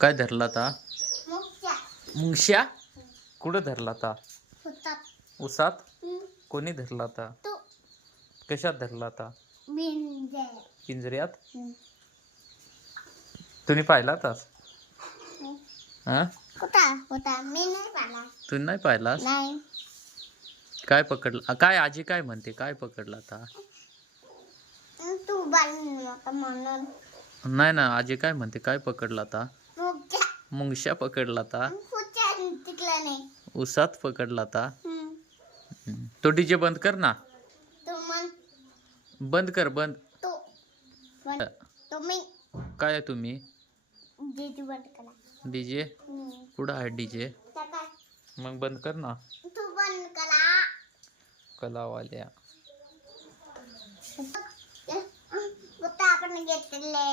काय धरला ता? मुक्या. मुंगश्या? कुठं धरला ता? होतात. उसात? कोणी धरला ता? तू. कशात धरला ता? बिंदे. पिंजऱ्यात? तुम्ही पाहिला तास? हा? कुठं होता? मी नाही पाहिला. तुम्ही नाही पाहिलास? नाही. काय पकडला? काय आजी काय म्हणते? काय पकडला ता? तू बाल म्हणून. नाही ना, आजी काय म्हणते? काय पकडला ता? मुक्या. मुंगश्या पकडला ता? कुठच्या तिकला नाही. उसात पकडला ता? तो डीजे बंद कर ना. तू मन. बंद कर बंद. तू. तुम्ही. काय आहे तुम्ही? डीजे बंद करा. डीजे? कुठं आहे डीजे? काय? मग बंद कर ना. तू बंद करा. कलावाल्या. कुठं आपण घेतले.